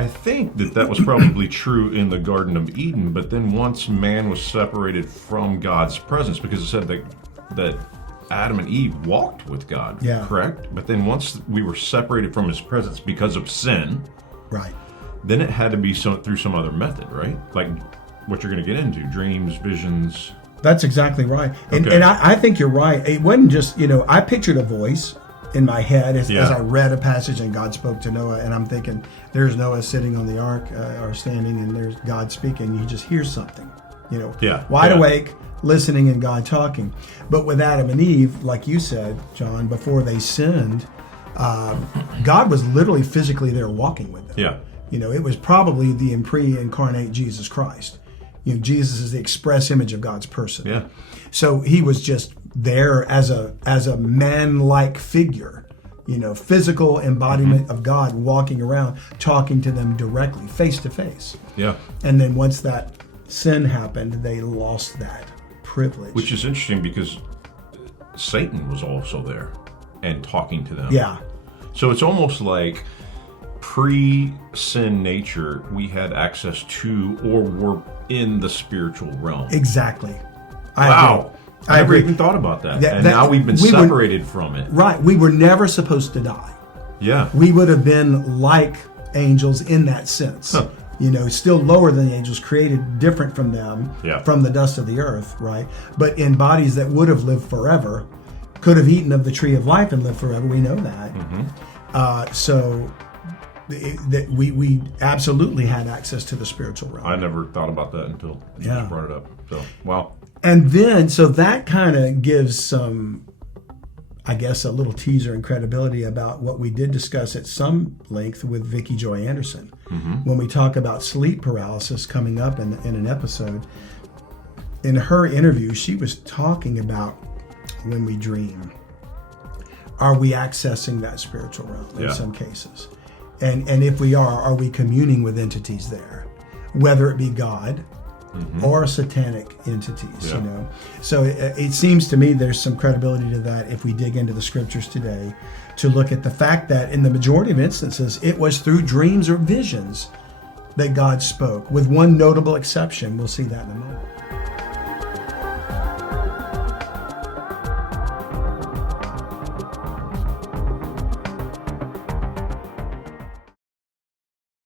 I think that was probably true in the Garden of Eden, but then once man was separated from God's presence, because it said that Adam and Eve walked with God, correct? But then once we were separated from his presence because of sin, right, then it had to be through some other method, right? Like what you're going to get into, dreams, visions. That's exactly right. And, Okay. and I think you're right. It wasn't just, I pictured a voice in my head as I read a passage and God spoke to Noah, and I'm thinking, there's Noah sitting on the ark or standing, and there's God speaking. You just hear something, wide awake, listening, and God talking. But with Adam and Eve, like you said, John, before they sinned, God was literally physically there walking with them. Yeah. It was probably the pre-incarnate Jesus Christ. Jesus is the express image of God's person. Yeah. So he was just there as a man-like figure, physical embodiment of God, walking around, talking to them directly, face to face. Yeah. And then once that sin happened, they lost that privilege. Which is interesting because Satan was also there and talking to them. Yeah. So it's almost like pre-sin nature, we had access to or were in the spiritual realm. Exactly. Wow. I never even thought about that. And now we've been separated from it. Right. We were never supposed to die. Yeah. We would have been like angels in that sense. Huh. Still lower than the angels, created different from them, from the dust of the earth, right? But in bodies that would have lived forever, could have eaten of the tree of life and lived forever. We know that. So that we absolutely had access to the spiritual realm. I never thought about that until you just brought it up. So, wow. And then, so that kind of gives some, I guess, a little teaser and credibility about what we did discuss at some length with Vicki Joy Anderson. When we talk about sleep paralysis coming up in an episode, in her interview, she was talking about when we dream, are we accessing that spiritual realm in some cases? And if we are we communing with entities there, whether it be God or satanic entities, So it seems to me there's some credibility to that if we dig into the scriptures today to look at the fact that in the majority of instances, it was through dreams or visions that God spoke, with one notable exception. We'll see that in a moment.